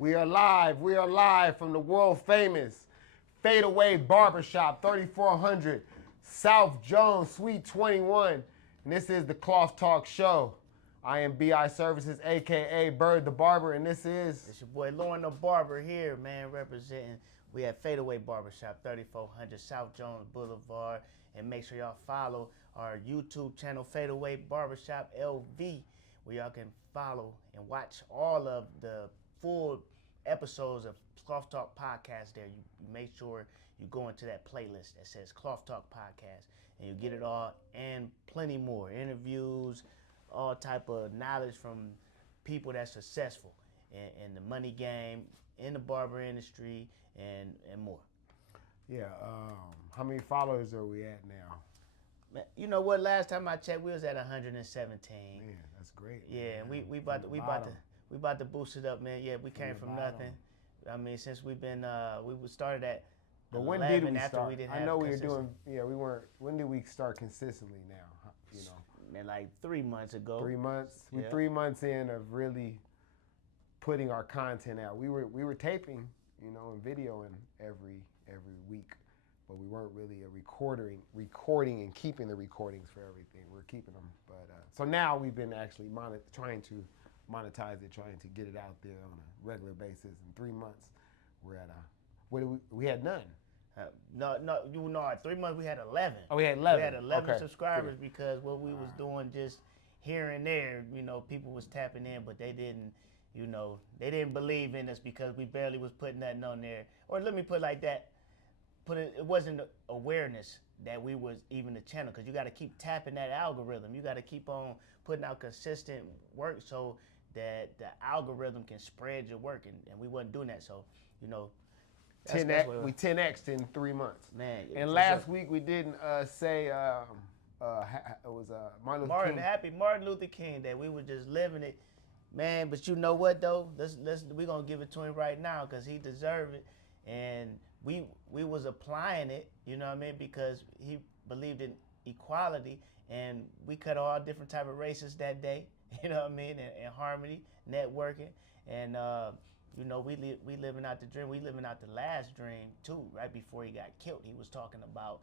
We are live. We are live from the world famous Fadeaway Barbershop, 3400 South Jones, Suite 21. And this is the Cloth Talk Show. I am BI Services, aka Bird the Barber, and this is... It's your boy Lauren the Barber here, man, representing. We have Fadeaway Barbershop, 3400 South Jones Boulevard. And make sure y'all follow our YouTube channel, Fadeaway Barbershop LV, where y'all can follow and watch all of the full episodes of Cloth Talk Podcast there. You make sure you go into that playlist that says Cloth Talk Podcast, and you get it all and plenty more. Interviews, all type of knowledge from people that's successful in the money game, in the barber industry, and more. Yeah, how many followers are we at now? Man, you know what? Last time I checked, we was at 117. Man, that's great. Yeah, man. we about to boost it up, man. Yeah, we came from nothing. I mean, since we've been we started at. But when did we after start? We didn't I have know we were consistent- doing. Yeah, we weren't. When did we start consistently? Now, you know, Man, like 3 months ago. 3 months. Yeah. We're 3 months in of really putting our content out. We were taping, you know, and videoing every week, but we weren't really recording and keeping the recordings for everything. We're keeping them, but so now we've been actually trying to monetize it, trying to get it out there on a regular basis. In 3 months, we're at we had none. No, 3 months we had 11. Oh, we had 11. We had 11 Okay. subscribers Good. because what we was doing just here and there, you know, people was tapping in, but they didn't, you know, they didn't believe in us because we barely was putting nothing on there. Or let me put it like that, it wasn't awareness that we was even a channel, because you got to keep tapping that algorithm. You got to keep on putting out consistent work so that the algorithm can spread your work, and we wasn't doing that. So, you know, We 10x'd in 3 months. Man, and last week we didn't say it was Martin Luther King. Happy Martin Luther King Day. We were just living it, man. But you know what though? We gonna give it to him right now because he deserved it, and we was applying it. You know what I mean? Because he believed in equality, and we cut all different type of races that day. You know what I mean? And harmony, networking, and. You know, we living out the dream. We living out the last dream too. Right before he got killed, he was talking about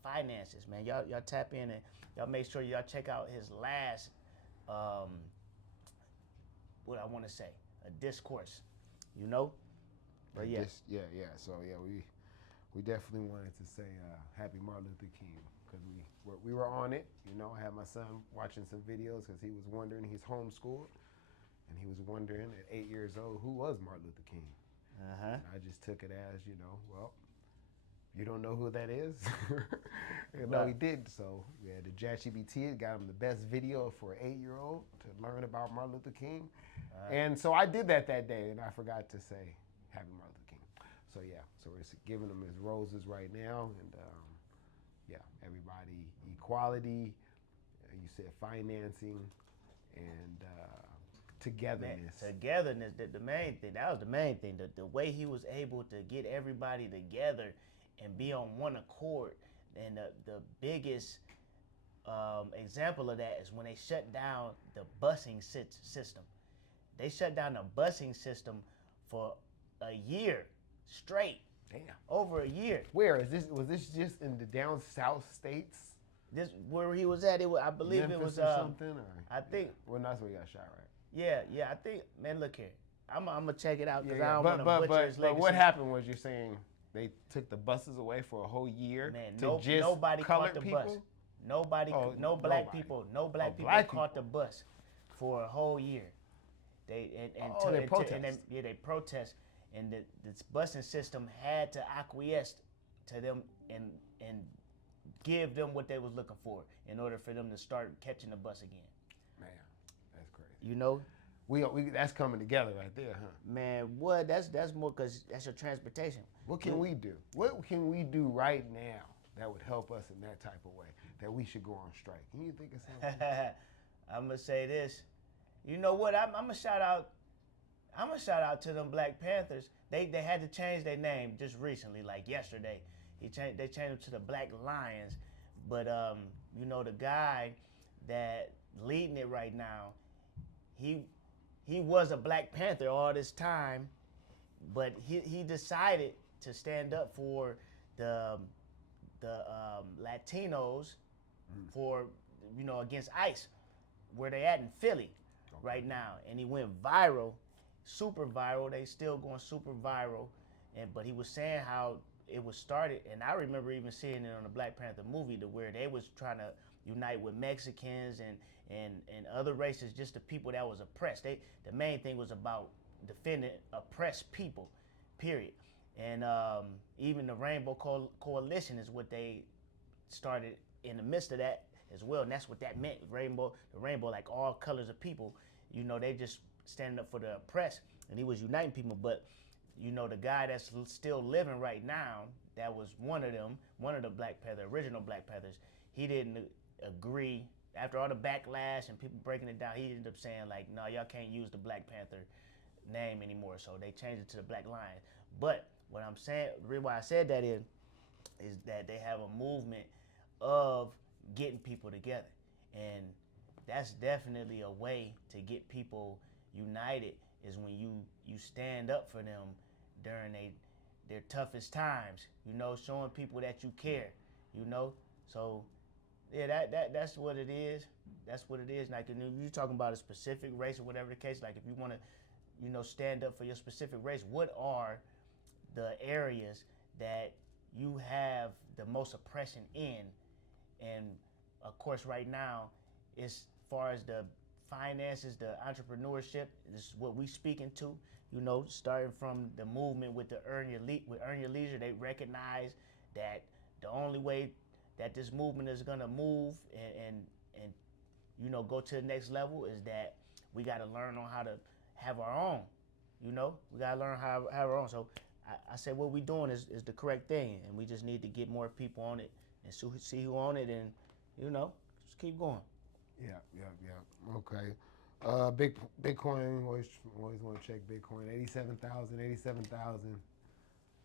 finances, man. Y'all tap in and y'all make sure y'all check out his last what I want to say, a discourse. You know, but yeah, So yeah, we definitely wanted to say Happy Martin Luther King because we were on it. You know, I had my son watching some videos because he was wondering. He's homeschooled. And he was wondering at 8 years old, who was Martin Luther King? And I just took it as, you know, well, you don't know who that is? No, he did. So we had the ChatGPT, it got him the best video for an 8-year-old to learn about Martin Luther King. And so I did that day, and I forgot to say Happy Martin Luther King. So yeah, so we're giving him his roses right now. And yeah, everybody, equality, you said financing, and togetherness. Man, togetherness, the main thing. That was the main thing. The way he was able to get everybody together and be on one accord. And the biggest example of that is when they shut down the busing system. They shut down the busing system for a year straight. Damn. Over a year. Where is this? Was this just in the down south states? This where he was at. I believe Memphis it was or something. Or, I think. Well, that's where he got shot, right? Yeah. I think. Man, look here. I'm gonna check it out because I don't want to butcher his legacy. But what happened was you're saying they took the buses away for a whole year. Man, just nobody caught the people? bus. No black people caught the bus for a whole year. They protest. They protest, and this busing system had to acquiesce to them and give them what they was looking for in order for them to start catching the bus again. Man, that's crazy. You know, we that's coming together right there, huh? Man, what? That's more because that's your transportation. What can we do? What can we do right now that would help us in that type of way that we should go on strike? Can you think of something? I'm gonna say this. You know what? I'm gonna shout out. I'm gonna shout out to them Black Panthers. They had to change their name just recently, like yesterday. They changed them to the Black Lions, but you know the guy that leading it right now, he he was a Black Panther all this time, but he decided to stand up for the Latinos for against ICE, where they at in Philly right now, and he went viral, super viral. They still going super viral, but he was saying how it was started, and I remember even seeing it on the Black Panther movie, to where they was trying to unite with Mexicans and other races, just the people that was oppressed. The main thing was about defending oppressed people, period. And even the Rainbow Coalition is what they started in the midst of that as well, and that's what that meant. The rainbow, like all colors of people. They just standing up for the oppressed, and he was uniting people. But the guy that's still living right now, that was one of them, one of the Black Panther, original Black Panthers. He didn't agree. After all the backlash and people breaking it down, he ended up saying, like, no, y'all can't use the Black Panther name anymore. So they changed it to the Black Lion. But what I'm saying, the reason why I said that is that they have a movement of getting people together. And that's definitely a way to get people united, is when you stand up for them during their toughest times, showing people that you care, So yeah, that's what it is. That's what it is. Like, if you're talking about a specific race or whatever the case, like if you want to, stand up for your specific race, what are the areas that you have the most oppression in? And of course, right now, as far as the finances, the entrepreneurship, this is what we speaking to. Starting from the movement with Earn Your Leisure, they recognize that the only way that this movement is gonna move and go to the next level is that we got to learn on how to have our own. We got to learn how to have our own. So I said what we doing is the correct thing, and we just need to get more people on it and see who on it, and just keep going. Yeah. Okay. Bitcoin. Always want to check Bitcoin. 87,000.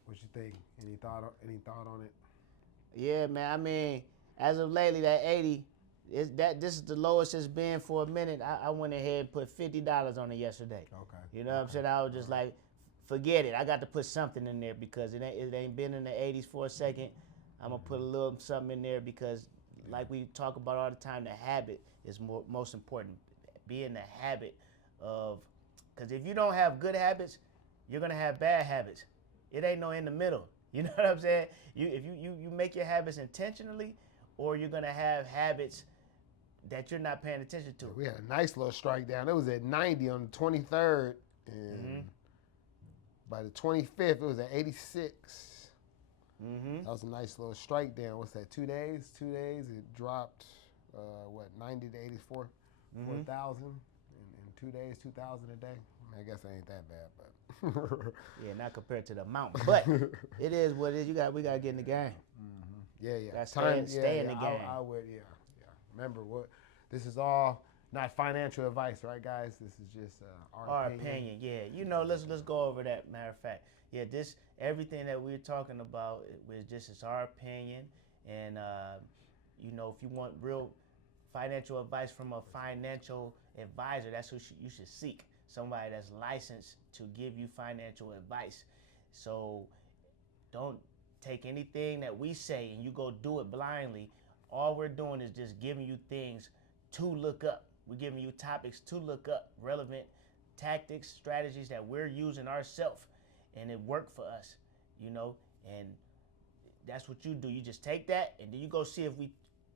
What you think? Any thought on it? Yeah, man. I mean, as of lately, that 80, this is the lowest it's been for a minute. I went ahead and put $50 on it yesterday. Okay. You know what I'm saying? I was just like, forget it. I got to put something in there because it ain't been in the 80s for a second. I'm gonna put a little something in there because, like we talk about all the time, the habit is most important. Be in the habit of, because if you don't have good habits, you're gonna have bad habits. It ain't no in the middle. You know what I'm saying? If you make your habits intentionally, or you're gonna have habits that you're not paying attention to. We had a nice little strike down. It was at 90 on the 23rd, and by the 25th, it was at 86. That was a nice little strike down. What's that? 2 days? 2 days. It dropped, 90 to 84, 4,000 in 2 days, 2,000 a day. I guess it ain't that bad, but yeah, not compared to the amount, but it is what it is. We got to get in the game. Yeah. Stay in the game. I would, yeah. Remember, this is all not financial advice, right, guys? This is just our opinion. Yeah, let's go over that. Matter of fact, everything that we're talking about it's our opinion, and if you want real financial advice from a financial advisor, that's who you should seek. Somebody that's licensed to give you financial advice. So don't take anything that we say and you go do it blindly. All we're doing is just giving you things to look up. We're giving you topics to look up, relevant tactics, strategies that we're using ourselves, and it worked for us, and that's what you do. You just take that and then you go see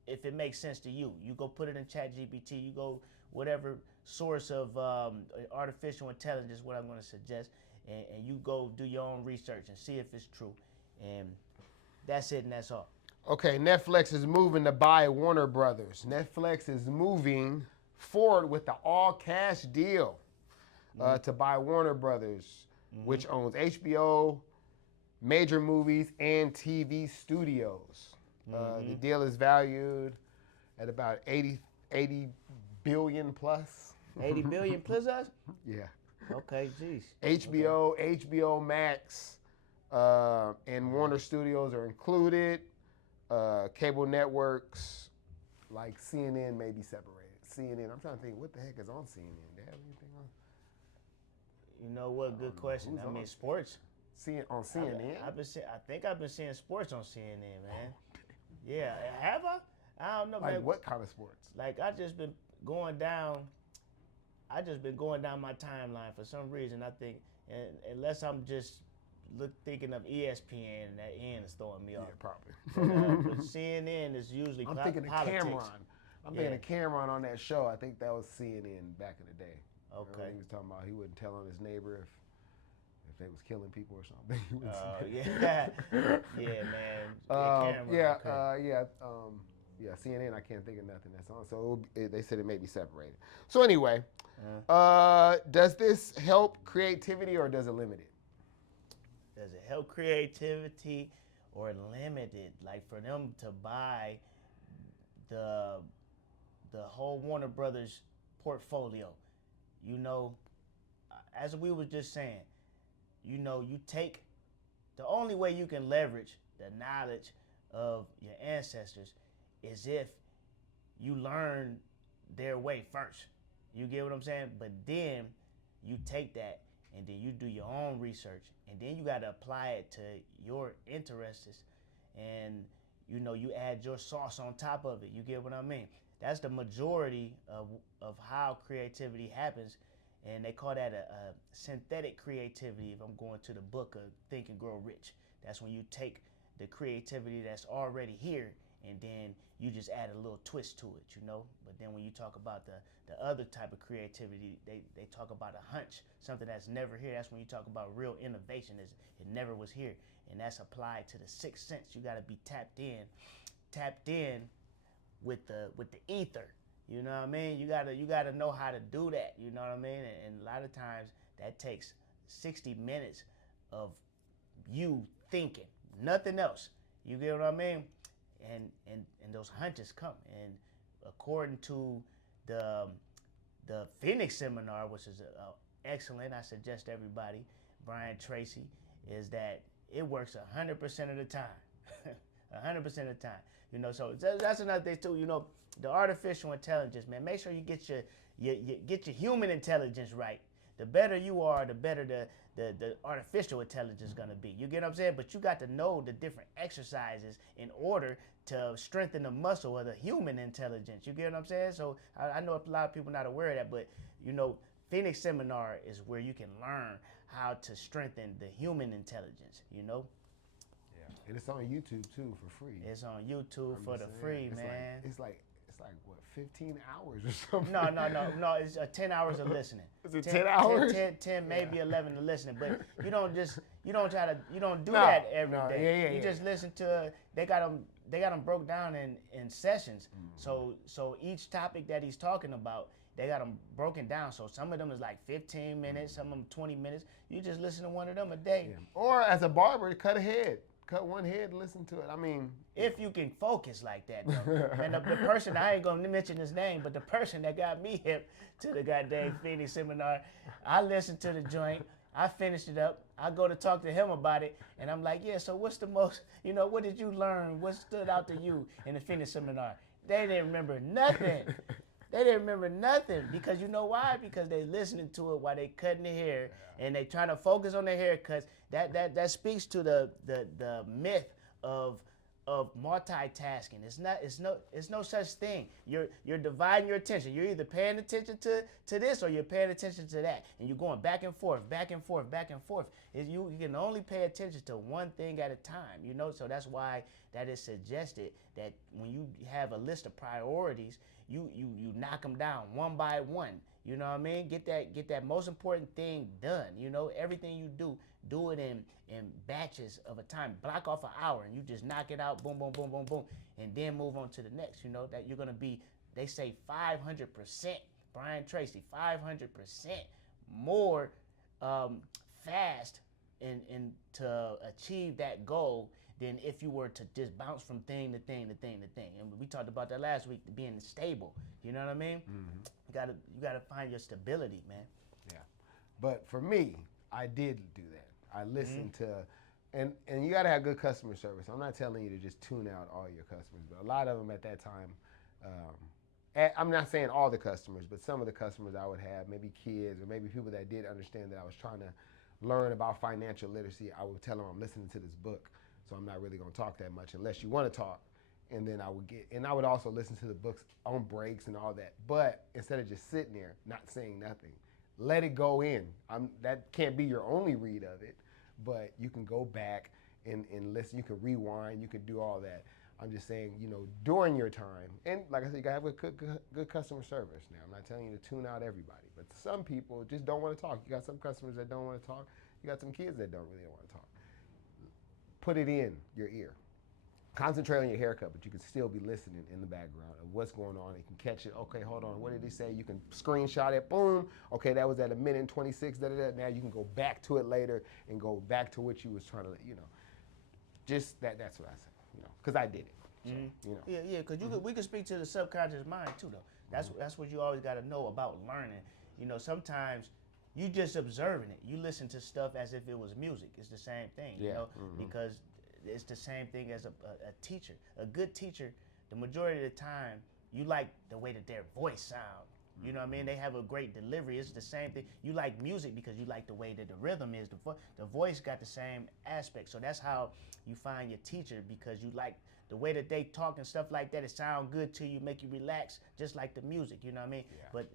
if it makes sense to you. You go put it in ChatGPT, you go whatever source of artificial intelligence, what I'm going to suggest, and you go do your own research and see if it's true. And that's it, and that's all. Okay, Netflix is moving to buy Warner Brothers. Netflix is moving forward with the all-cash deal to buy Warner Brothers, which owns HBO, major movies, and TV studios. The deal is valued at about 80 billion plus. 80 billion plus us? Yeah. Okay, geez. HBO Max, and Warner Studios are included. Cable networks like CNN may be separated. CNN, I'm trying to think what the heck is on CNN. They have anything on? You know what? Good question. Who's I mean, on? sports. On CNN. I think I've been seeing sports on CNN, man. Yeah, have I? I don't know, Like man. what kind of sports? Like I just been going down. I just been going down my timeline for some reason. I think, unless I'm just thinking of ESPN, and that N is throwing me off. Yeah, probably. But CNN is usually I'm thinking politics. of Cameron. I'm thinking of Cameron on that show. I think that was CNN back in the day. Okay. He was talking about he wouldn't tell on his neighbor if they was killing people or something. Yeah, yeah, man. CNN. I can't think of nothing that's on. So they said it may be separated. So anyway, does this help creativity or does it limit it? Does it help creativity or limit it? Like for them to buy the whole Warner Brothers portfolio, you know, as we were just saying, you know, you take the only way you can leverage the knowledge of your ancestors is if you learn their way first. You get what I'm saying? But then you take that and then you do your own research and then you got to apply it to your interests and you know you add your sauce on top of it. You get what I mean? That's the majority of how creativity happens. And they call that a synthetic creativity. If I'm going to the book of Think and Grow Rich, that's when you take the creativity that's already here and then you just add a little twist to it, you know. But then when you talk about the other type of creativity, they talk about a hunch, something that's never here. That's when you talk about real innovation. It never was here, and that's applied to the sixth sense. You got to be tapped in with the ether. You know what I mean? You gotta know how to do that. You know what I mean? And a lot of times that takes 60 minutes of you thinking, nothing else. You get what I mean? And those hunches come. And according to the Phoenix seminar, which is excellent, I suggest everybody, Brian Tracy, is that it works 100% of the time. 100% of the time. You know, so that's another thing too. You know, the artificial intelligence, man. Make sure you get your human intelligence right. The better you are, the better the artificial intelligence is gonna be. You get what I'm saying? But you got to know the different exercises in order to strengthen the muscle of the human intelligence. You get what I'm saying? So I know a lot of people not aware of that, but you know, Phoenix Seminar is where you can learn how to strengthen the human intelligence. You know. And it's on YouTube too for free. It's on YouTube for the free, man. It's like what, 15 hours or something? No. It's 10 hours of listening. Is it 10 hours? 10 maybe 11 of listening. But you don't do that every day. Yeah. You just listen to. They got them broke down in sessions. Mm-hmm. So each topic that he's talking about, they got them broken down. So some of them is like 15 minutes, some of them 20 minutes. You just listen to one of them a day. Yeah. Or as a barber, cut a head. Cut one head and listen to it. I mean, if you can focus like that, though. And the person, I ain't gonna mention his name, but the person that got me hip to the goddamn Phoenix seminar, I listened to the joint, I finished it up, I go to talk to him about it, and I'm like, yeah, so what's the most, you know, what did you learn? What stood out to you in the Phoenix seminar? They didn't remember nothing. They didn't remember nothing because you know why? Because they listening to it while they cutting their hair and they trying to focus on their hair because that speaks to the myth of multitasking. It's no such thing. You're dividing your attention. You're either paying attention to this or you're paying attention to that, and you're going back and forth. You can only pay attention to one thing at a time. You know, so that's why that is suggested that when you have a list of priorities, you knock them down one by one. You know what I mean? Get that most important thing done. You know, everything you do it in batches of a time. Block off an hour and you just knock it out, boom, boom, boom, boom, boom, and then move on to the next. You know, that you're gonna be, they say 500%, Brian Tracy, 500% more fast in to achieve that goal than if you were to just bounce from thing to thing to thing to thing. And we talked about that last week, being stable. You know what I mean? Mm-hmm. You gotta find your stability, man. Yeah. But for me, I did do that. I listened to, and you gotta have good customer service. I'm not telling you to just tune out all your customers, but a lot of them at that time, I'm not saying all the customers, but some of the customers I would have, maybe kids or maybe people that did understand that I was trying to learn about financial literacy, I would tell them I'm listening to this book, so I'm not really going to talk that much unless you want to talk. And then I would also listen to the books on breaks and all that. But instead of just sitting there, not saying nothing, let it go in. That can't be your only read of it, but you can go back and listen. You can rewind. You can do all that. I'm just saying, during your time, and like I said, you gotta have good customer service. Now, I'm not telling you to tune out everybody, but some people just don't want to talk. You got some customers that don't want to talk. You got some kids that don't really want to talk. Put it in your ear. Concentrate on your haircut, but you can still be listening in the background of what's going on. You can catch it. Okay, hold on. What did he say? You can screenshot it. Boom. Okay, that was at 1:26. Now you can go back to it later and go back to what you was trying to, just that. That's what I said. Because I did it. So, Yeah, because we can speak to the subconscious mind too, though. That's what you always got to know about learning. Sometimes you just observing it. You listen to stuff as if it was music. It's the same thing, because it's the same thing as a teacher. A good teacher, the majority of the time, you like the way that their voice sounds. You know what I mean? They have a great delivery. It's the same thing. You like music because you like the way that the rhythm is. The voice got the same aspect. So that's how you find your teacher, because you like the way that they talk and stuff like that. It sound good to you, make you relax, just like the music. You know what I mean? Yeah. But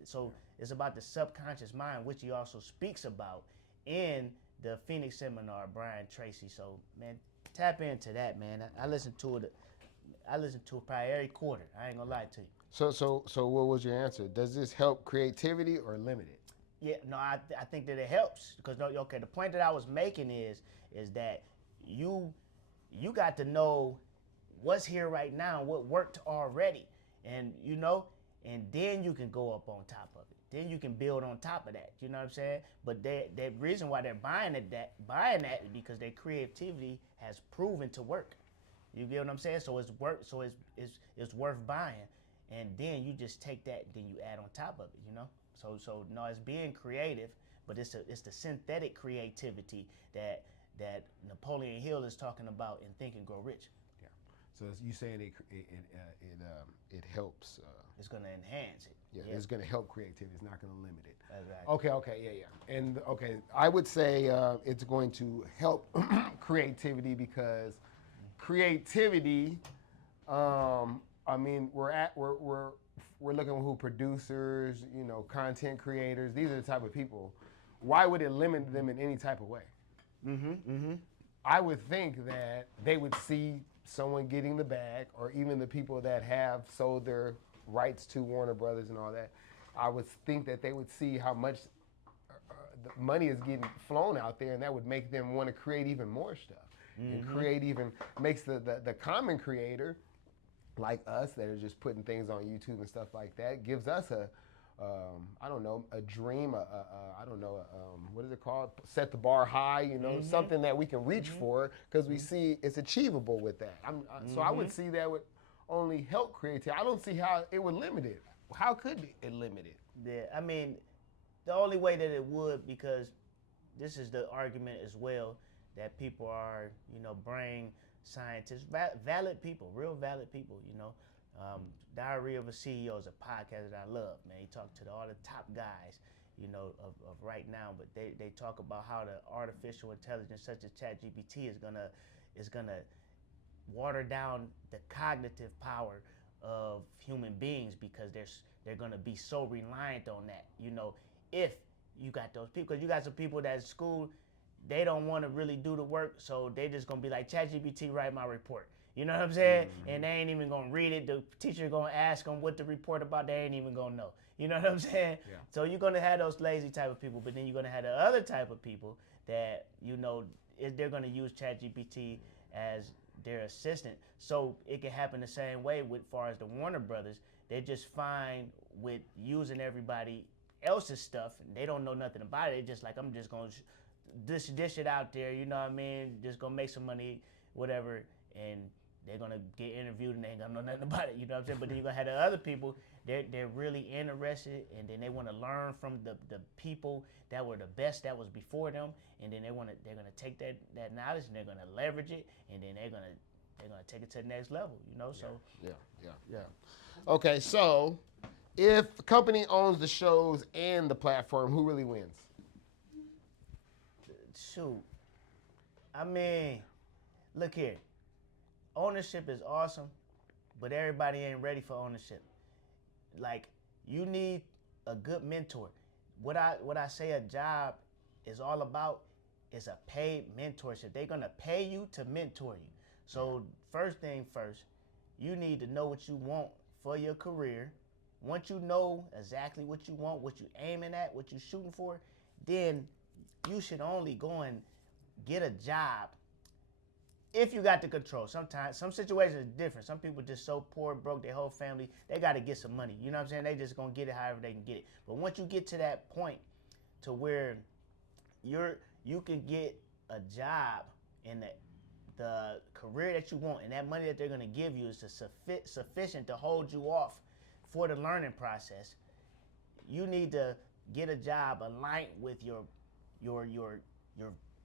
it's about the subconscious mind, which he also speaks about in the Phoenix seminar, Brian Tracy. So, man, tap into that, man. I listen to it. I listen to it probably every quarter. I ain't gonna lie to you. So what was your answer? Does this help creativity or limit it? Yeah, no, I think that it helps, because the point that I was making is that you got to know what's here right now, what worked already, and and then you can go up on top of it. Then you can build on top of that. You know what I'm saying? But the reason why they're buying that is because their creativity has proven to work. You get what I'm saying? So it's worth buying. And then you just take that, then you add on top of it, So no, it's being creative, but it's the synthetic creativity that Napoleon Hill is talking about in Think and Grow Rich. Yeah. So you saying it helps. It's going to enhance it. Yeah, it's going to help creativity. It's not going to limit it. Exactly. Okay, yeah. And I would say it's going to help creativity, because creativity. We're looking at who producers, content creators. These are the type of people. Why would it limit them in any type of way? I would think that they would see someone getting the bag, or even the people that have sold their rights to Warner Brothers and all that. I would think that they would see how much the money is getting flown out there, and that would make them want to create even more stuff. And makes the common creator, like us, that are just putting things on YouTube and stuff like that, gives us a dream, what is it called? Set the bar high, something that we can reach for, because we see it's achievable with that. So I would see that would only help creativity. I don't see how it would limit it. How could it limit it? Yeah, I mean, the only way that it would, because this is the argument as well, that people are, brain scientists, valid people, real valid people, Diary of a CEO is a podcast that I love, man. He talks to all the top guys, of right now, but they talk about how the artificial intelligence such as ChatGPT is gonna water down the cognitive power of human beings, because they're gonna be so reliant on that. If you got those people, because you got some people that at school, they don't want to really do the work, so they just gonna be like, ChatGPT, write my report. You know what I'm saying? And they ain't even gonna read it. The teacher gonna ask them what the report about. They ain't even gonna know. You know what I'm saying? Yeah. So you're gonna have those lazy type of people, but then you're gonna have the other type of people that they're gonna use ChatGPT as their assistant. So it can happen the same way with far as the Warner Brothers. They're just fine with using everybody else's stuff, and they don't know nothing about it. It's just like, I'm just gonna dish it out there. You know what I mean? Just gonna make some money, whatever, and they're gonna get interviewed and they ain't gonna know nothing about it. You know what I'm saying? But then you're gonna have the other people, they're really interested, and then they want to learn from the people that were the best that was before them, and then they're gonna take that knowledge and they're gonna leverage it, and then they're gonna take it to the next level. So yeah. Okay, so If the company owns the shows and the platform, who really wins? Shoot, I mean, look here. Ownership is awesome, but everybody ain't ready for ownership. Like, you need a good mentor. What I say a job is all about is a paid mentorship. They're gonna pay you to mentor you. So first thing first, you need to know what you want for your career. Once you know exactly what you want, what you aiming at, what you shooting for, then you should only go and get a job if you got the control. Sometimes some situations are different. Some people just so poor, broke, their whole family, they got to get some money. You know what I'm saying? They just gonna get it however they can get it. But once you get to that point to where you can get a job in the career that you want, and that money that they're gonna give you is sufficient to hold you off for the learning process, you need to get a job aligned with your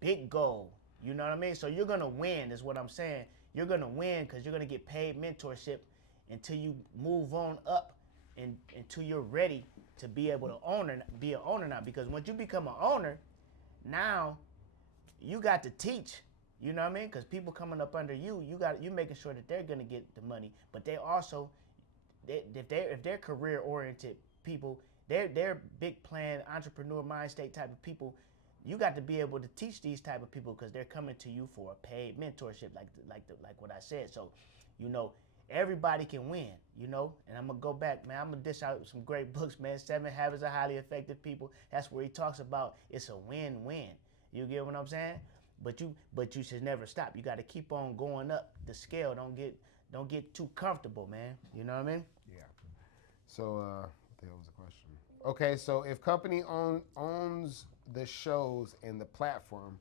big goal. You know what I mean? So you're gonna win, is what I'm saying. You're gonna win because you're gonna get paid mentorship until you move on up and until you're ready to be able to be an owner now. Because once you become an owner, now you got to teach. You know what I mean? Because people coming up under you, you making sure that they're gonna get the money, but they also, if they're career oriented people, they're big plan entrepreneur mind state type of people. You got to be able to teach these type of people because they're coming to you for a paid mentorship, like what I said. So, everybody can win. And I'm gonna go back, man. I'm gonna dish out some great books, man. 7 Habits of Highly Effective People. That's where he talks about it's a win-win. You get what I'm saying? But you should never stop. You got to keep on going up the scale. Don't get too comfortable, man. You know what I mean? Yeah. So, what the hell was the question? Okay, so if company owns the shows and the platform,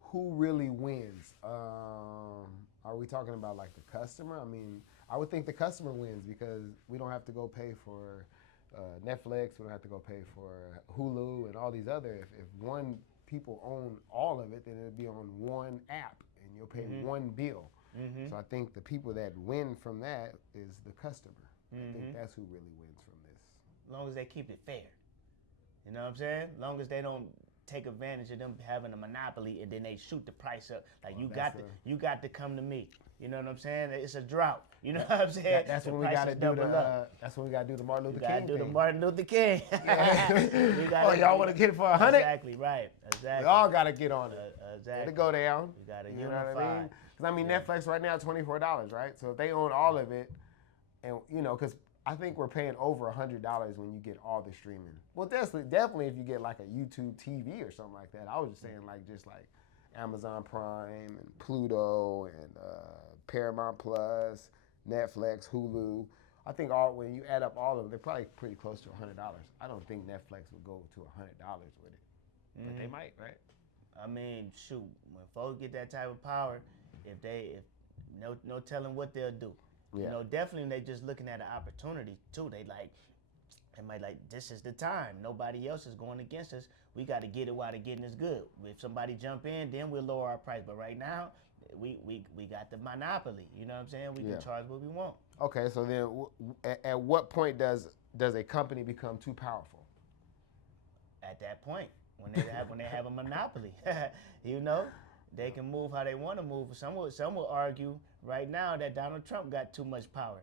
who really wins? Are we talking about like the customer? I mean, I would think the customer wins because we don't have to go pay for Netflix. We don't have to go pay for Hulu and all these other. If one people own all of it, then it'll be on one app and you'll pay one bill. Mm-hmm. So I think the people that win from that is the customer. I think that's who really wins from this. As long as they keep it fair. You know what I'm saying? As long as they don't take advantage of them having a monopoly and then they shoot the price up. Like, you got to come to me. You know what I'm saying? It's a drought. You know what I'm saying? That's when we got to do that's when we got to do the Martin Luther King. You got to do the Martin Luther King. Oh, y'all want to get it for 100? Exactly, right. Exactly. We all got to get on it. Exactly. Let it go down. You got to unify. Know what I mean? Because Netflix right now $24, right? So if they own all of it, and because I think we're paying over $100 when you get all the streaming. Well, definitely if you get like a YouTube TV or something like that. I was just saying just like Amazon Prime and Pluto and Paramount Plus, Netflix, Hulu. I think when you add up all of them, they're probably pretty close to $100. I don't think Netflix would go to $100 with it, but they might, right? I mean, shoot, when folks get that type of power, if no telling what they'll do. Yeah. Definitely they just looking at an opportunity too. They might this is the time. Nobody else is going against us. We got to get it while the getting is good. If somebody jump in, then we'll lower our price. But right now, we got the monopoly. You know what I'm saying? We can charge what we want. Okay, so then at what point does a company become too powerful? At that point, when they have a monopoly, they can move how they want to move. Some will argue right now that Donald Trump got too much power.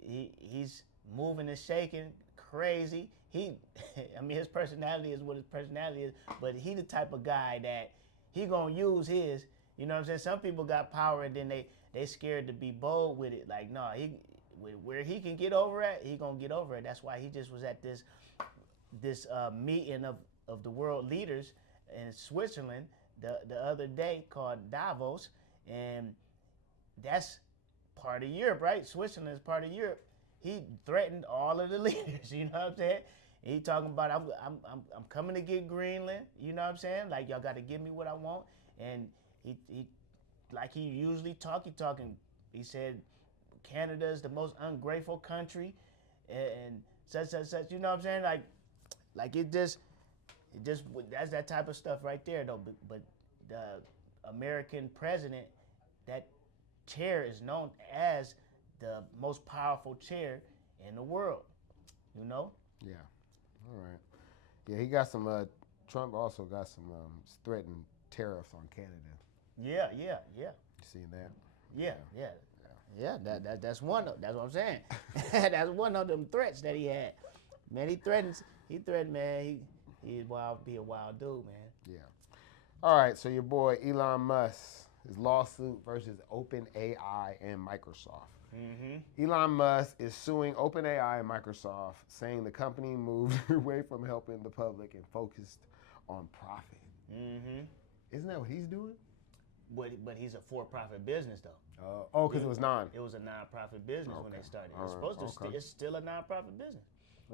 He's moving and shaking crazy. His personality is what his personality is, but he the type of guy that he gonna use his. You know what I'm saying? Some people got power and then they scared to be bold with it. Like, no, where he can get over at, he gonna get over it. That's why he just was at this meeting of the world leaders in Switzerland the other day called Davos, and that's part of Europe, right? Switzerland is part of Europe. He threatened all of the leaders. You know what I'm saying? And he talking about I'm coming to get Greenland. You know what I'm saying? Like, y'all got to give me what I want. And he like he usually talking. He said Canada is the most ungrateful country, and such. You know what I'm saying? Like it just that's that type of stuff right there though. But the American president, that chair is known as the most powerful chair in the world. You know? Yeah. All right. Yeah, he got some. Trump also got some threatened tariffs on Canada. Yeah. You seen that? Yeah. That's one. That's what I'm saying. That's one of them threats that he had. Man, he threatened. Man. He's wild. Be a wild dude, man. Yeah. All right. So your boy Elon Musk, his lawsuit versus OpenAI and Microsoft. Elon Musk is suing OpenAI and Microsoft, saying the company moved away from helping the public and focused on profit. Isn't that what he's doing? But he's a for-profit business though. Because it was non. It was a non-profit business when they started. It's All right. supposed to. It's still a non-profit business.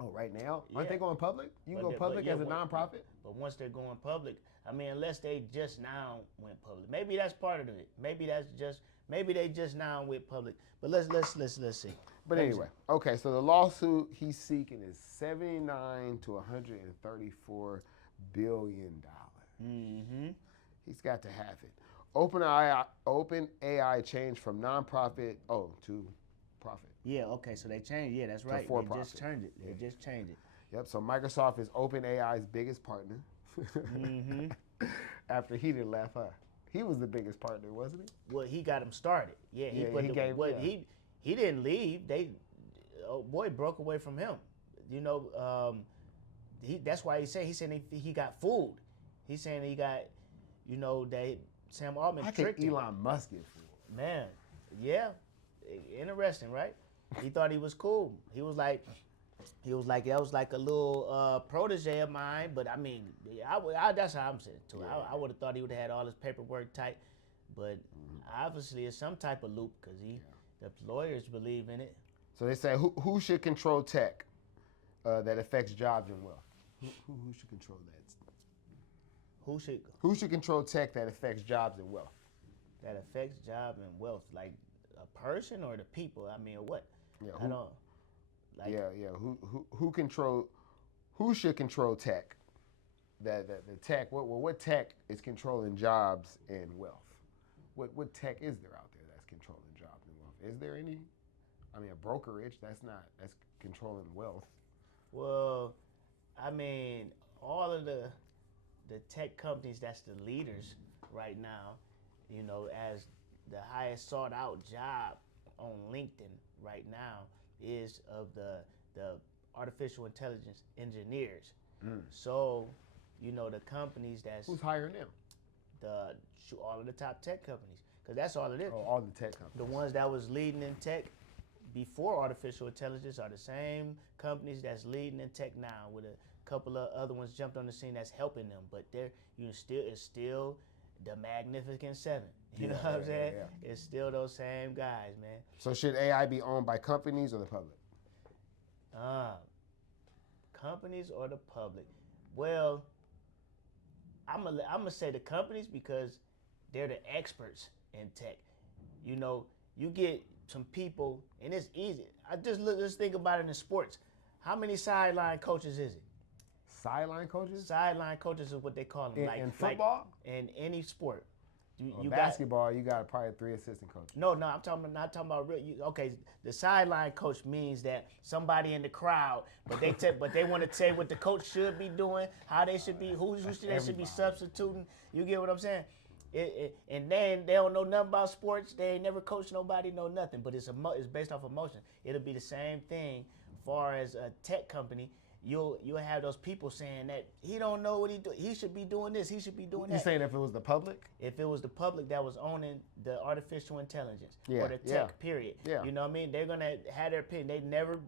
Oh, right now? Yeah. Aren't they going public? You can go public as a non-profit? But once they're going public, I mean, unless they just now went public. Maybe that's part of it. Maybe they just now went public. But let's see. But anyway, okay, so the lawsuit he's seeking is $79 to $134 billion. He's got to have it. OpenAI changed from nonprofit to profit. Yeah, okay, so they changed. Yeah, that's right. They just turned it. They just changed it. Yep, so Microsoft is OpenAI's biggest partner. After he didn't laugh, huh? He was the biggest partner, wasn't he? Well, he got him started. Yeah, he didn't leave. Boy broke away from him. You know, that's why he said he got fooled. He's saying he got, you know, that Sam Altman tricked him. Elon Musk get fooled? Man, yeah, interesting, right? He thought he was cool. He was like that was like a little protege of mine. But I mean, that's how I'm saying too. Yeah. I would have thought he would have had all his paperwork tight, but obviously it's some type of loop because the lawyers believe in it. So they say who should control tech that affects jobs and wealth? Who should control that? Who should control tech that affects jobs and wealth? That affects job and wealth, like a person or the people? I mean, what? Yeah, I don't. Like, Who should control tech? The tech. What tech is controlling jobs and wealth? What tech is there out there that's controlling jobs and wealth? Is there any? I mean, a brokerage that's controlling wealth. Well, I mean, all of the tech companies that's the leaders right now, you know, as the highest sought out job on LinkedIn right now is of the artificial intelligence engineers. So, you know, the companies that's who's hiring them? All of the top tech companies, because that's all it is. Oh, all the tech companies. The ones that was leading in tech before artificial intelligence are the same companies that's leading in tech now, with a couple of other ones jumped on the scene that's helping them, but it's still the Magnificent Seven. You know what I'm saying? Yeah. It's still those same guys, man. So should AI be owned by companies or the public? Companies or the public? Well, I'm gonna say the companies because they're the experts in tech. You know, you get some people, and it's easy. Let's think about it in sports. How many sideline coaches is it? Sideline coaches? Sideline coaches is what they call them. In football? Like in any sport. You basketball, you got probably 3 assistant coaches. No, I'm not talking about real. Okay, the sideline coach means that somebody in the crowd, but they want to tell you what the coach should be doing, how they should be, who they should be substituting. You get what I'm saying? And then they don't know nothing about sports. They ain't never coached nobody, know nothing. But it's based off emotion. It'll be the same thing, far as a tech company. You'll have those people saying that he don't know what he do. He should be doing this. He should be doing that. You saying if it was the public? If it was the public that was owning the artificial intelligence or the tech, period. Yeah. You know what I mean? They're gonna have their opinion. They never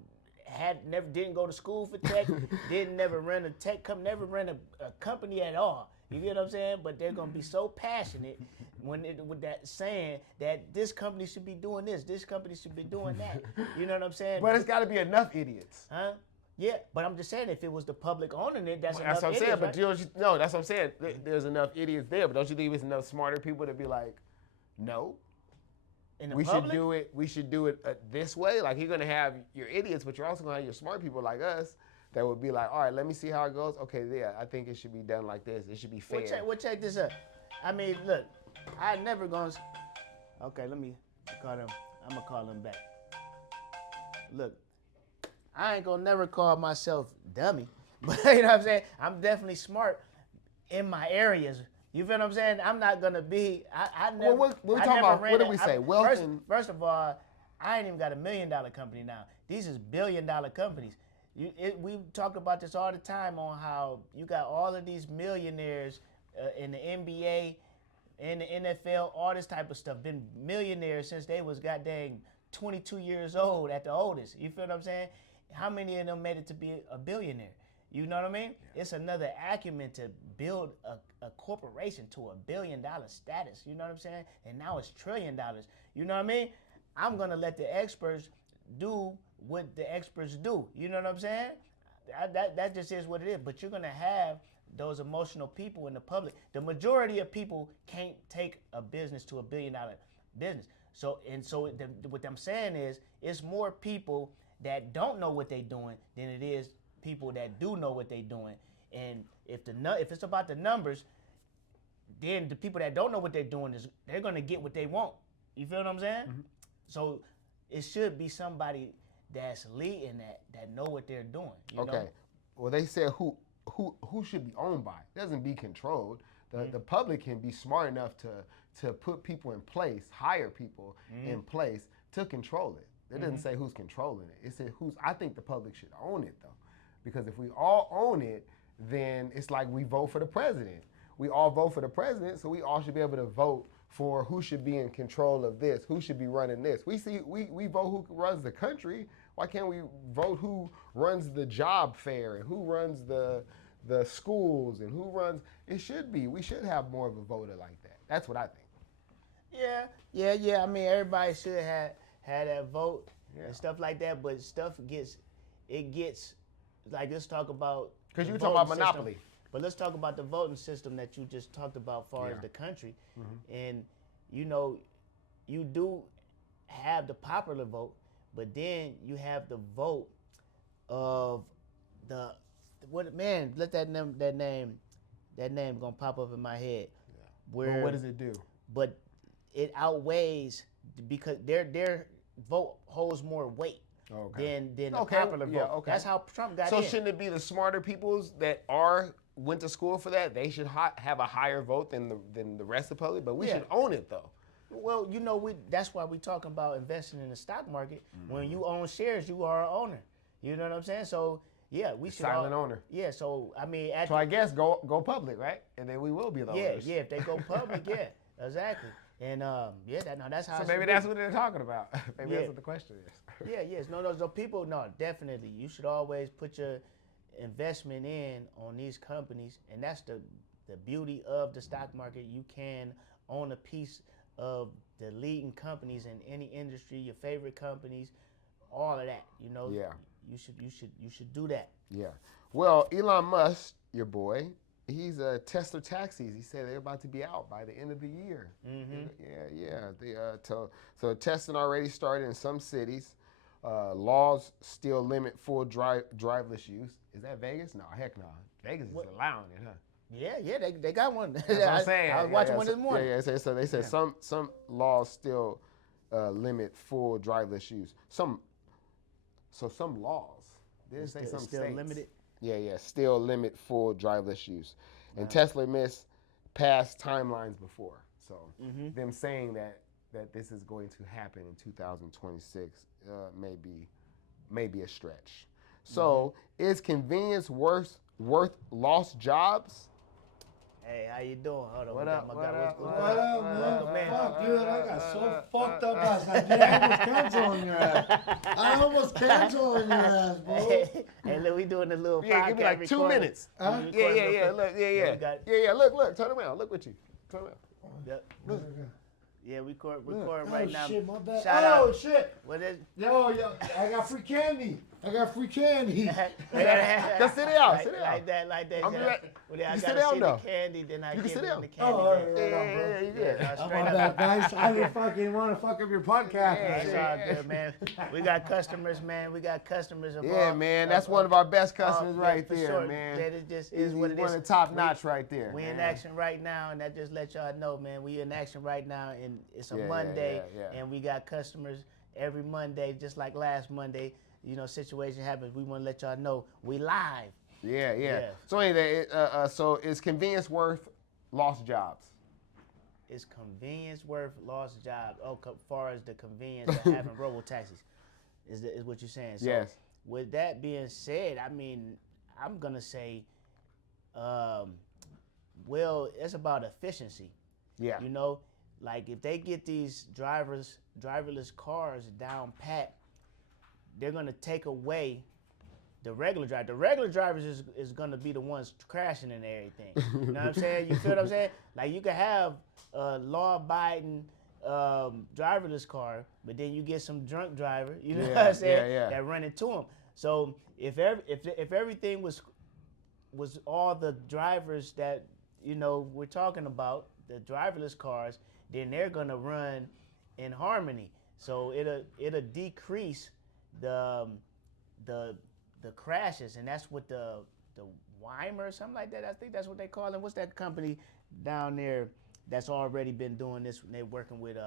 didn't go to school for tech. never run a tech company. Never ran a company at all. You get what I'm saying? But they're gonna be so passionate with that saying that this company should be doing this. This company should be doing that. You know what I'm saying? But it's got to be enough idiots. Huh? Yeah, but I'm just saying if it was the public owning it, that's enough what I'm idiots, saying. right? But no, that's what I'm saying. There's enough idiots there, but don't you think there's enough smarter people to be like, no, we should do it this way? Like, you're gonna have your idiots, but you're also gonna have your smart people like us that would be like, all right, let me see how it goes. Okay, yeah, I think it should be done like this. It should be fair. We'll check this up. I mean, look, I never gonna. Okay, let me call them. I'm gonna call them back. Look, I ain't gonna never call myself dummy, but you know what I'm saying. I'm definitely smart in my areas. You feel what I'm saying? I'm not gonna be. I never. Well, what we I talking never about? ran What did a- we I- say? Wealth first, and first of all, I ain't even got $1 million company now. These is $1 billion companies. We talk about this all the time on how you got all of these millionaires in the NBA, in the NFL, all this type of stuff. Been millionaires since they was goddamn 22 years old at the oldest. You feel what I'm saying? How many of them made it to be a billionaire? You know what I mean? Yeah. It's another acumen to build a corporation to $1 billion status. You know what I'm saying? And now it's $1 trillion. You know what I mean? I'm gonna let the experts do what the experts do. You know what I'm saying? That just is what it is. But you're gonna have those emotional people in the public. The majority of people can't take a business to $1 billion business. So what I'm saying is, it's more people that don't know what they're doing than it is people that do know what they're doing. And if it's about the numbers, then the people that don't know what they're doing they're gonna get what they want. You feel what I'm saying? Mm-hmm. So it should be somebody that's leading that know what they're doing. You know? Well, they said who should be owned by. It doesn't be controlled. The public can be smart enough to put people in place, hire people in place to control it. It doesn't say who's controlling it. It said I think the public should own it though. Because if we all own it, then it's like we vote for the president. We all vote for the president, so we all should be able to vote for who should be in control of this, who should be running this. We vote who runs the country. Why can't we vote who runs the job fair and who runs the schools and who runs? We should have more of a voter like that. That's what I think. Yeah. I mean, everybody should have that vote and stuff like that, but stuff gets like, let's talk about, because you were talking about monopoly. System, but let's talk about the voting system that you just talked about as far as the country. And you know, you do have the popular vote, but then you have the vote of let that name gonna pop up in my head. Well, what does it do? But it outweighs, because their vote holds more weight than the popular vote. That's how Trump got in. So shouldn't it be the smarter peoples that went to school for that? They should have a higher vote than the rest of the public, but we should own it though. Well, you know, that's why we talking about investing in the stock market. When you own shares, you are an owner. You know what I'm saying? So yeah, we should silent owner. Yeah, so I mean, so I guess go public, right? And then we will be the owners. Yeah, if they go public, yeah, exactly. And that's how. So maybe that's what they're talking about. Maybe that's what the question is. Yes. No. So people, definitely. You should always put your investment in on these companies, and that's the beauty of the stock market. You can own a piece of the leading companies in any industry, your favorite companies, all of that. You know. Yeah. You should do that. Yeah. Well, Elon Musk, your boy, he's Tesla taxis. He said they're about to be out by the end of the year. Yeah. So testing already started in some cities. Laws still limit full driverless use. Is that Vegas? No, heck no. Vegas is allowing it, huh? Yeah, they got one. That's what I'm saying. I was watching one this morning. Yeah. So they said some laws still limit full driverless use. Some laws. They didn't say some still states. Limited. Yeah, still limit full driverless use. And Tesla missed past timelines before. So them saying that this is going to happen in 2026 may be a stretch. So is convenience worth lost jobs? Hey, how you doing? Hold on. What up, man? Welcome, man. Fuck, dude, I got so fucked up last night. Dude, I almost canceling your ass. I almost canceling your ass, bro. Hey, look, we doing a little podcast. Yeah, give me like 2 minutes. Huh? Yeah. Look, yeah. Look. Turn around. Look with you. Turn around. Yep. Look. Yeah, we recording right now. Oh shit, my bad. Shout out. Shit. What is? Yo, I got free candy. Go sit down. Sit down. Like that. I'm I gotta sit down, see though. the candy, then I You can give sit him down. the candy. Yeah, you good. Oh, my bad, guys. I didn't fucking want to fuck up your podcast. That's all good, man. We got customers, man. Yeah, man. That's one of our best customers right for there, sure. man. That it just He's is what it one is. of the top notch right there. We man. in action right now, and that just let y'all know, man. We in action right now, and it's a Monday, yeah. and we got customers every Monday, just like last Monday. situation happens, we want to let y'all know we live. Yeah. Yeah. So anyway, so is convenience worth lost jobs? Is convenience worth lost jobs? Oh, far as the convenience of having robo taxis, is what you're saying? So Yes. with that being said, I mean, I'm gonna say, well, it's about efficiency. Yeah. Like if they get these driverless cars down pat, they're gonna take away the regular driver. The regular drivers is gonna be the ones crashing and everything. You know what I'm saying? You feel what I'm saying? Like you could have a law-abiding driverless car, but then you get some drunk driver. You know what I'm saying? Yeah. That run into them. So if everything was all the drivers that we're talking about, the driverless cars, then they're gonna run in harmony. So it'll decrease the crashes, and that's what the Weimer or something like that. I think that's what they call them. What's that company down there that's already been doing this? They're working with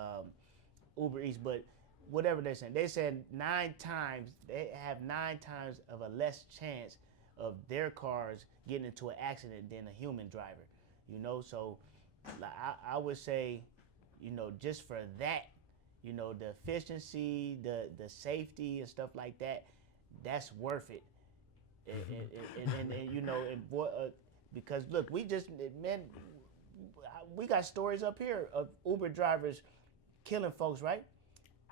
Uber Eats, but whatever they're saying, they said they have 9 times of a less chance of their cars getting into an accident than a human driver. So I would say, just for that, the efficiency, the safety and stuff like that, that's worth it. Because look, we got stories up here of Uber drivers killing folks, right?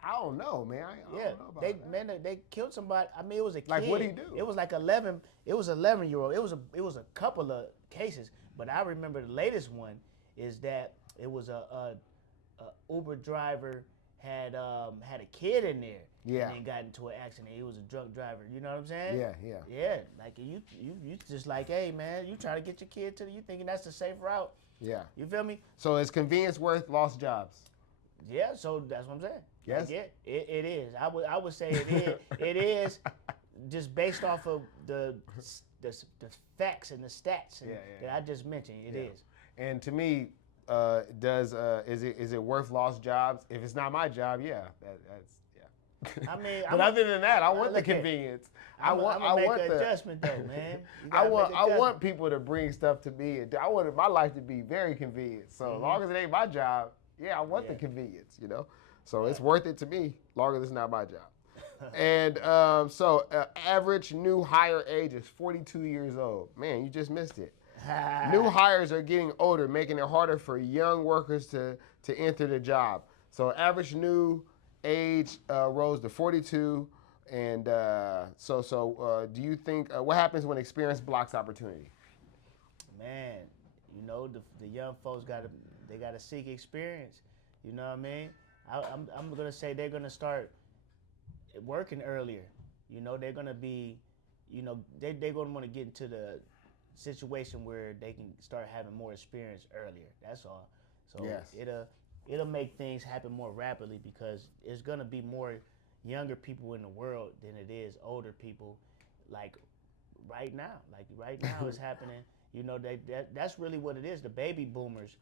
I don't know, man. I don't know about that. They killed somebody. I mean, it was a kid. Like, what'd he do? It was like 11. It was 11-year-old. It was a couple of cases, but I remember the latest one is that it was a Uber driver had a kid in there. Yeah. And then got into an accident. He was a drunk driver. You know what I'm saying? Yeah. Yeah. Like you just like, hey man, you try to get your kid you thinking that's the safe route. Yeah. You feel me? So is convenience worth lost jobs? Yeah. So that's what I'm saying. Yes. Like, it is. I would say it is. It is just based off of the facts and the stats that I just mentioned. It is. And to me, is it worth lost jobs? If it's not my job, that's. I mean, but other than that, I want the look here. convenience. I'm gonna make an adjustment though, man. I want people to bring stuff to me. I want my life to be very convenient. So as long as it ain't my job, I want the convenience. So it's worth it to me, long as it's not my job. And average new hire age is 42 years old. Man, you just missed it. New hires are getting older, making it harder for young workers to enter the job. So average new age rose to 42. And do you think, what happens when experience blocks opportunity? Man, the young folks gotta seek experience. You know what I mean? I'm gonna say they're gonna start working earlier. They're gonna be, they're gonna want to get into the situation where they can start having more experience earlier. That's all. So yes. It'll make things happen more rapidly because there's gonna be more younger people in the world than it is older people. Like right now it's happening. That's really what it is. The baby boomers,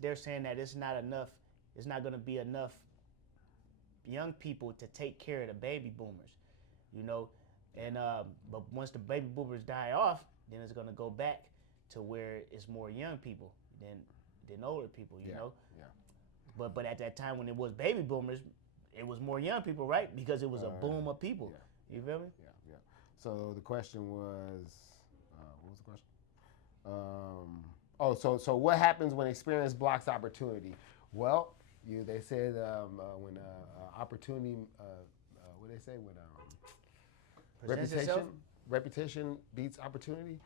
they're saying that it's not enough. It's not gonna be enough young people to take care of the baby boomers. And but once the baby boomers die off, then it's gonna go back to where it's more young people than older people. You know. Yeah. But at that time when it was baby boomers, it was more young people, right? Because it was a boom of people. Yeah. You feel me? Yeah. So the question was, what was the question? So what happens when experience blocks opportunity? Well, they said when opportunity, what do they say when reputation beats opportunity,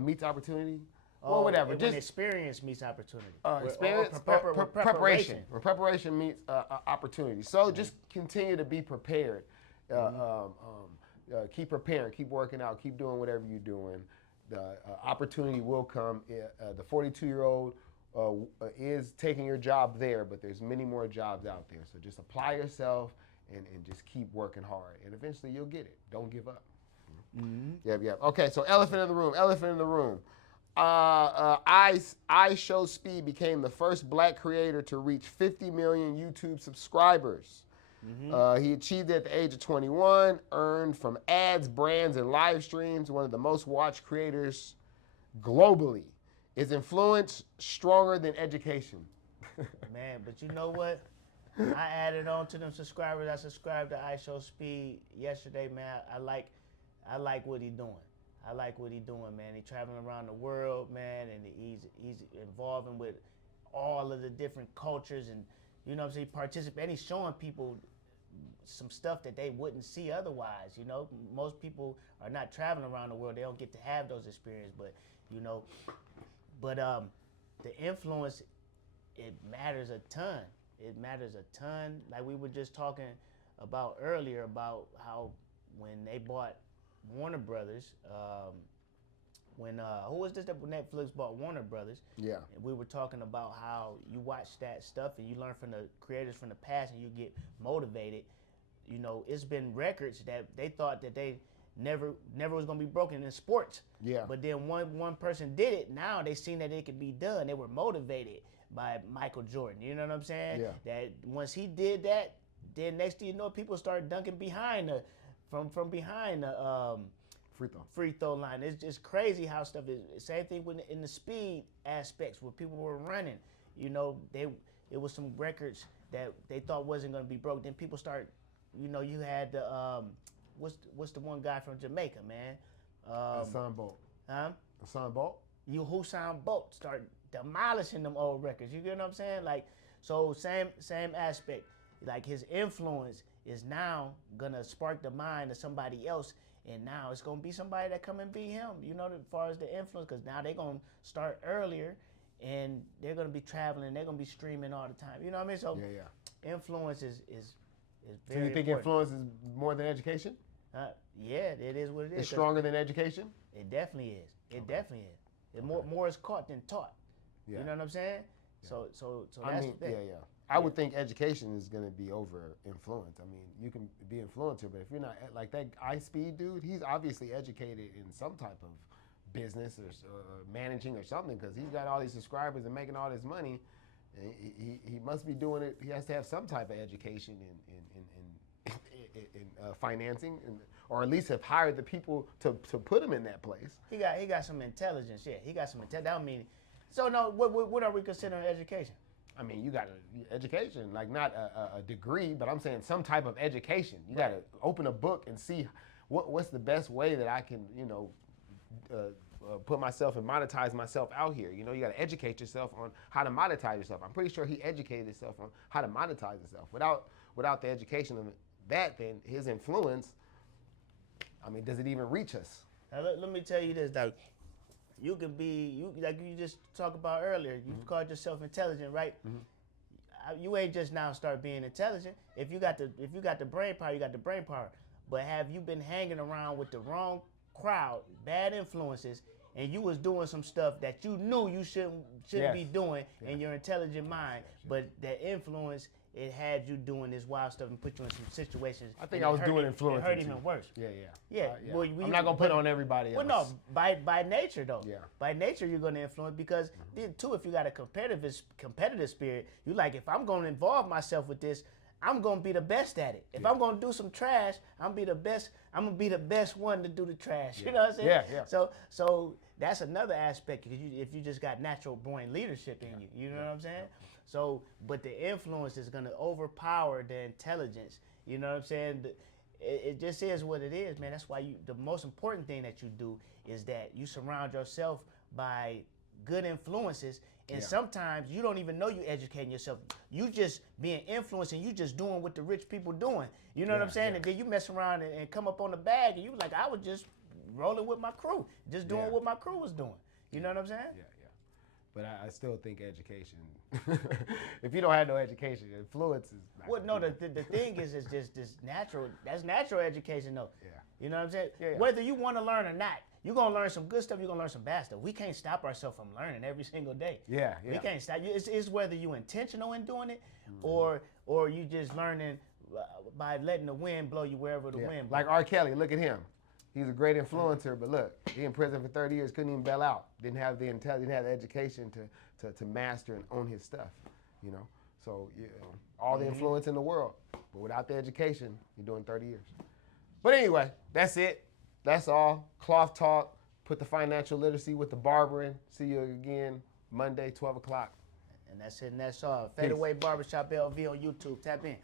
meets opportunity. Well, whatever. When experience meets opportunity. Preparation. When preparation meets opportunity. So just continue to be prepared. Keep preparing. Keep working out. Keep doing whatever you're doing. The opportunity will come. The 42-year-old is taking your job there, but there's many more jobs out there. So just apply yourself and just keep working hard, and eventually you'll get it. Don't give up. Mm-hmm. Yep. Okay, so elephant in the room. I Show Speed became the first black creator to reach 50 million YouTube subscribers. He achieved it at the age of 21, earned from ads, brands, and live streams, one of the most watched creators globally. Is influence stronger than education? Man, but you know what? I added on to them subscribers. I subscribed to iShowSpeed yesterday, man. I like what he doing. I like what he doing, man. He traveling around the world, man, and he's involving with all of the different cultures, and you know what I'm saying, participating. He's showing people some stuff that they wouldn't see otherwise. You know, most people are not traveling around the world. They don't get to have those experiences, but you know, the influence, it matters a ton. It matters a ton. Like we were just talking about earlier about how when they bought Warner Brothers, who was this that Netflix bought Warner Brothers? Yeah. We were talking about how you watch that stuff and you learn from the creators from the past and you get motivated. You know, it's been records that they thought that they never was gonna be broken in sports. Yeah. But then one person did it. Now they seen that it could be done. They were motivated by Michael Jordan. You know what I'm saying? Yeah. That once he did that, then next thing you know, people start dunking behind from behind the free throw line. It's just crazy how stuff is. Same thing with in the speed aspects where people were running. You know, it was some records that they thought wasn't going to be broke. Then people start, you know, you had the what's the one guy from Jamaica, man? Usain Bolt. Huh? Usain Bolt. Usain Bolt start demolishing them old records. You get what I'm saying? Like, so same aspect. Like his influence is now gonna spark the mind of somebody else, and now it's gonna be somebody that come and beat him. You know, as far as the influence, because now they're gonna start earlier, and they're gonna be traveling. They're gonna be streaming all the time. You know what I mean? So influence is very. So you think important. influence is more than education? Yeah, it is what it is. It's stronger than education? It definitely is. It definitely is. It more is caught than taught. Yeah. You know what I'm saying? Yeah. So that's the thing. Yeah. I would think education is going to be over influence. I mean, you can be influencer, but if you're not, like that iSpeed dude, he's obviously educated in some type of business or managing or something, because he's got all these subscribers and making all this money. He must be doing it. He has to have some type of education in financing, or at least have hired the people to put him in that place. He got some intelligence. Yeah, he got some intelligence. That don't mean. So no, what are we considering education? I mean, you got education, like not a degree, but I'm saying some type of education. You got to open a book and see what's the best way that I can, you know, put myself and monetize myself out here. You know, you got to educate yourself on how to monetize yourself. I'm pretty sure he educated himself on how to monetize himself. Without the education of that, then his influence, I mean, does it even reach us? Now, let me tell you this, Doug. You can be, like you just talked about earlier, you called yourself intelligent, right? You ain't just now start being intelligent. If you got the brain power, you got the brain power. But have you been hanging around with the wrong crowd, bad influences, and you was doing some stuff that you knew you shouldn't be doing in your intelligent mind, but that influence, it had you doing this wild stuff and put you in some situations. I think I was doing influence. It hurt even worse. Yeah. Well, I'm not gonna put it on everybody else. Well, no, by nature though. Yeah. By nature, you're gonna influence, because then too, if you got a competitive spirit, you like, if I'm gonna involve myself with this, I'm gonna be the best at it. If I'm gonna do some trash, I'm gonna be the best one to do the trash. You know what I'm saying? Yeah. So that's another aspect, because if you just got natural born leadership in you, you know what I'm saying? So, but the influence is gonna overpower the intelligence. You know what I'm saying? It just is what it is, man. That's why the most important thing that you do is that you surround yourself by good influences. And sometimes you don't even know you educating yourself. You just being influenced, and you just doing what the rich people doing. You know what I'm saying? And then you mess around and come up on the bag, and you like, I was just rolling with my crew, just doing what my crew was doing. You know what I'm saying? Yeah. But I still think education. If you don't have no education, influence is. Well, no, the thing is just this natural. That's natural education, though. Yeah. You know what I'm saying? Yeah. Whether you want to learn or not, you're gonna learn some good stuff. You're gonna learn some bad stuff. We can't stop ourselves from learning every single day. Yeah. We can't stop. It's whether you intentional in doing it, or you just learning by letting the wind blow you wherever the wind blows. Like R. Kelly, look at him. He's a great influencer, but look, he in prison for 30 years, couldn't even bail out. Didn't have the intelligence, didn't have the education to master and own his stuff, you know. So, you know, all the influence in the world. But without the education, you're doing 30 years. But anyway, that's it. That's all. Cloth Talk. Put the financial literacy with the barbering. See you again Monday, 12 o'clock. And that's it, and that's all. Fadeaway Barbershop LV on YouTube. Tap in.